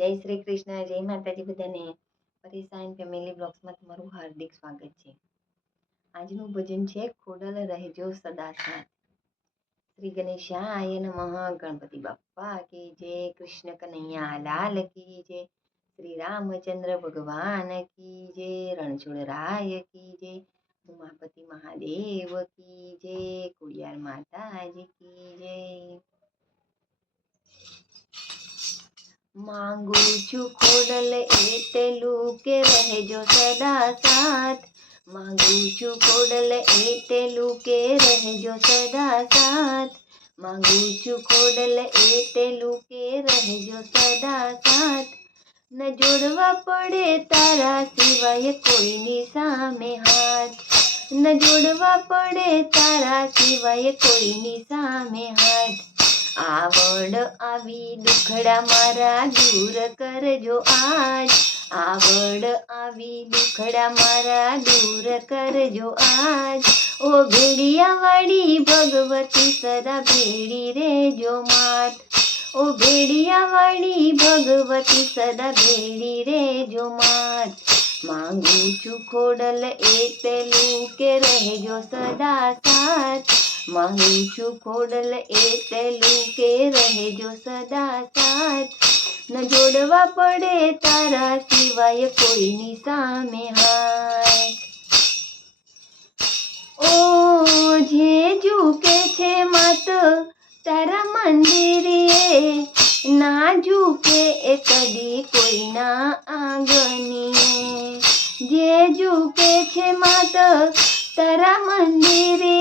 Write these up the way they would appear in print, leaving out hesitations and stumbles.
જય શ્રી કૃષ્ણ, જય માતાજી બધાને. પરેશાન ફેમિલી બ્લોગ્સમાં તમારું હાર્દિક સ્વાગત છે. આજનું ભજન છે ખોડલ રહેજો સદા સાથ. શ્રી ગણેશાય નમઃ. ગણપતિ બાપ્પા કી જય. કૃષ્ણ કનૈયા લાલ કી જય. શ્રી રામચંદ્ર ભગવાન કી જય. રણછોડરાય કી જય. ઉમાપતિ મહાદેવ કી જય. ખોડિયાર માતાજી કી જય. માંગુ છું ખોડલ એટલું કે રહેજો સદા સાથ. માંગુ છું ખોડલ એટલું કે રહેજો સદા સાથ. માંગુ છું ખોડલ એટલું કે રહેજો સદા સાથ. ન જોડવા પડે તારા સિવાય કોઈની સામે હાથ. ન જોડવા પડે તારા સિવાય કોઈની સામે હાથ. આવડ આવી દુખડા મારા દૂર કરજો આજ. આવડ આવી દુખડા મારા દૂર કરજો આજ. ઓ ભેડિયાવાળી ભગવતી સદા ભેડી રેજો માત. ઓ ભેડિયાવાળી ભગવતી સદા ભેડી રેજો માત. માંગુ છું ખોડલ એટલું કે રહેજો સદા સાથ. માંગુ છું ખોડલ એટલું કે રહેજો સદા સાથ. ન જોડવા પડે તારા સિવાય કોઈની સામે હાથ. ઓ જે ઝૂકે છે માત તારા મંદિરે, ના ઝૂકે એ કદી કોઈના આંગણીએ. જે ઝૂકે છે માત તારા મંદિરે,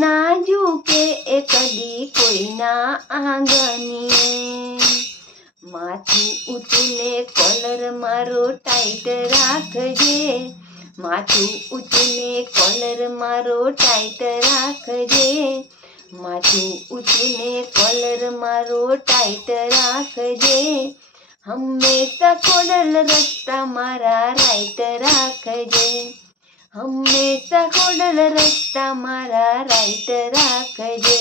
ના ઝૂકે એ કદી કોઈના આંગણીએ. માથું ઊંચું ને કોલર મારો ટાઈટ રાખજે. માથું ઊંચું ને કોલર મારો ટાઈટ રાખજે. માથું ઊંચું ને કોલર મારો ટાઈટ રાખજે. હંમેશા ખોડલ રસ્તા મારા રાઈટ રાખજે. હંમેશા ખોડલ રસ્તા મારા રાઈટ રાખજે.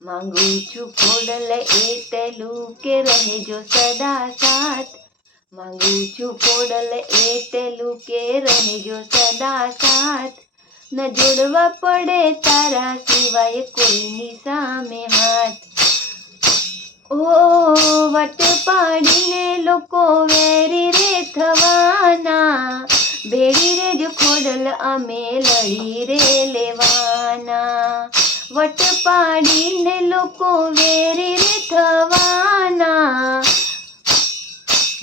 માંગુ છું ખોડલ એટલું કે રહેજો સદા સાથ. માંગુ છું ખોડલ એટલું કે રહેજો સદા સાથ. ન જોડવા પડે તારા સિવાય કોઈની સામે હાથ. ઓ વટ પાડીને લોકો વેરી રે થવાના. ભેડી રેજો ખોડલ અમે લડી રે લેવાના. વટ પાડીને લોકો વેરી રે થવાના.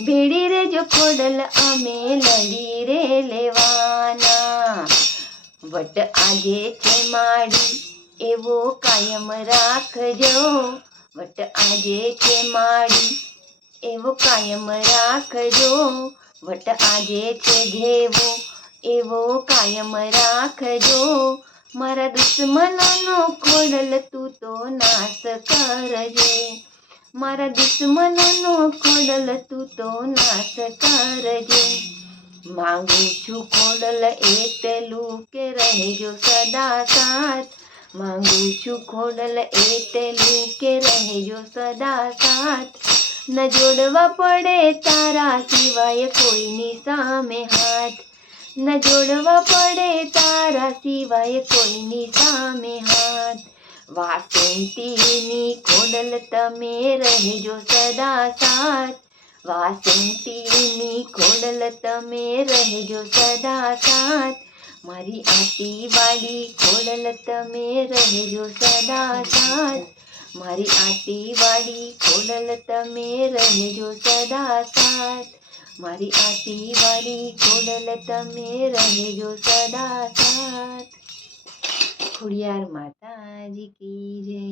ભેડી રેજો ખોડલ અમે લડી રે લેવાના. વટ આજે છે માડી એવો કાયમ રાખજો. વટ આજે છે માડી એવો કાયમ રાખજો. વટ આજે છે જેવો એવો કાયમ રાખજો. મારા દુશ્મનોનો ખોડલ તું તો નાશ કરજે. મારા દુશ્મનોનો ખોડલ તું તો નાશ કરજે. માંગુ છું ખોડલ એટલું કે રહેજો સદા સાથ. માંગુ છું ખોડલ એટલું કે રહેજો સદા સાથ. ન જોડવા પડે તારા સિવાય કોઈની સામે હાથ. ન જોડવા પડે તારા સિવાય કોઈની સામે હાથ. વાસંતીની ખોડલ તમે રહેજો સદા સાથ. વાસંતીની ખોડલ તમે રહેજો સદા સાથ. મારી આટીવાળી ખોડલ તમે રહેજો સદા સાથ. મારી આટીવાળી ખોડલ તમે રહેજો સદા સાથ. મારી આટીવાળી ખોડલ તમે રહેજો સદા સાથ. ખોડિયાર માતાજી કી જય.